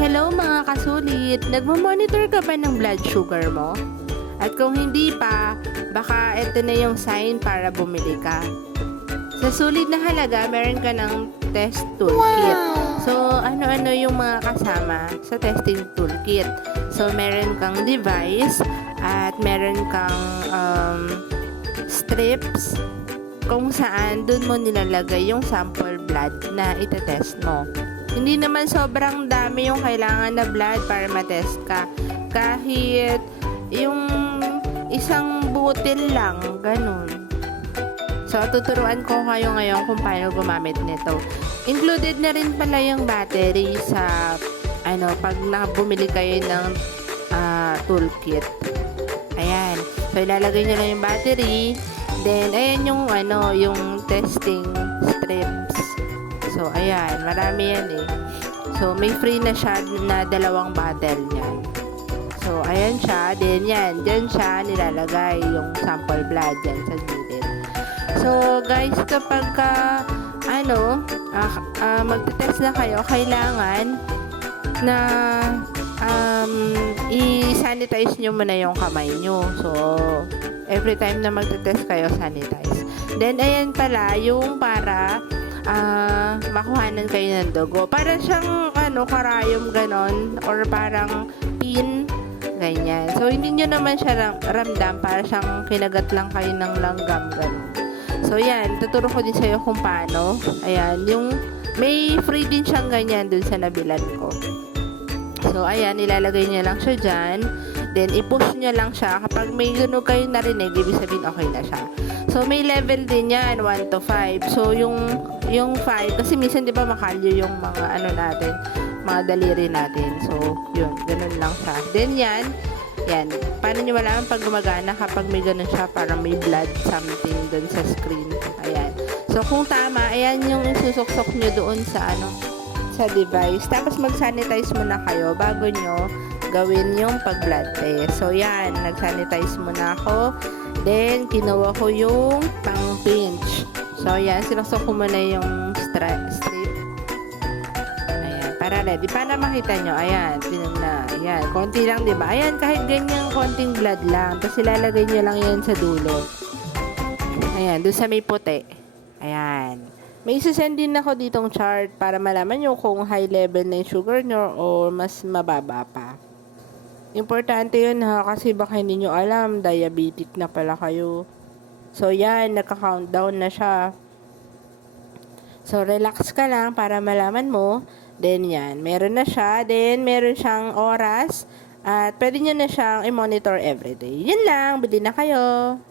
hello mga kasulit! Nagmo-monitor ka ba ng blood sugar mo? At kung hindi pa, baka ito na yung sign para bumili ka. Sa sulit na halaga, meron ka ng test toolkit. So, ano-ano yung mga kasama sa testing toolkit? So, meron kang device at meron kang strips kung saan dun mo nilalagay yung sample blood na itetest mo. Hindi naman sobrang dami yung kailangan na blood para matest ka. Kahit yung isang butil lang, ganun. So, tuturuan ko kayo ngayon kung paano gumamit nito. Included na rin pala yung battery sa, pag bumili kayo ng toolkit. Ayan. So, ilalagay nyo lang yung battery. Then, ayan yung, yung testing strips. So, ayan. Marami yan eh. So, may free na siya na 2 bottle niyan. So, ayan siya. Then, yan. Diyan siya nilalagay yung sample blood dyan sa gilid. So, guys, kapag magte-test na kayo, kailangan na i-sanitize nyo muna yung kamay nyo. So, every time na magte-test kayo, sanitize. Then, ayan pala, yung para makuhanan kayo ng dugo. Para siyang, karayom ganon, or parang pin, ganyan. So, hindi nyo naman siya ramdam, para siyang kinagat lang kayo ng langgam, ganon. So, yan, tuturo ko din sa'yo kung paano. Ayan, yung, may free din siyang ganyan dun sa nabilan ko. So, ayan, ilalagay niya lang siya dyan. Then, i-push niya lang siya. Kapag may tunog kayo narinig, ibig sabihin okay na siya. So, may level din yan, 1 to 5. So, yung 5, kasi minsan, di ba, makalyo yung mga, natin, mga daliri natin. So, yun, ganun lang siya. Then, yan. Paano nyo malaman pag gumagana kapag may ganun siya, parang may blood something dun sa screen. Ayan. So, kung tama, ayan yung isusuksok nyo doon sa, sa device. Tapos, mag-sanitize muna kayo bago nyo gawin yung pag-blood test. So, yan. Nag-sanitize muna ako. Then, kinuha ko yung pang-pinch. So, yan. Sinusok ko muna yung strip. Ayan. Para ready. Para makita nyo. Ayan. Tinan na. Ayan. Konti lang, diba? Ayan. Kahit ganyan, konting blood lang. Tapos, ilalagay nyo lang yan sa dulo. Ayan. Doon sa may puti. Ayan. May isasend din ako ditong chart para malaman nyo kung high level na yung sugar nyo o mas mababa pa. Importante yun ha, kasi baka hindi nyo alam, diabetic na pala kayo. So, yan, nagka-countdown na siya. So, relax ka lang para malaman mo. Then, yan, meron na siya. Then, meron siyang oras. At pwede nyo na siyang i-monitor everyday. Yun lang, bili na kayo.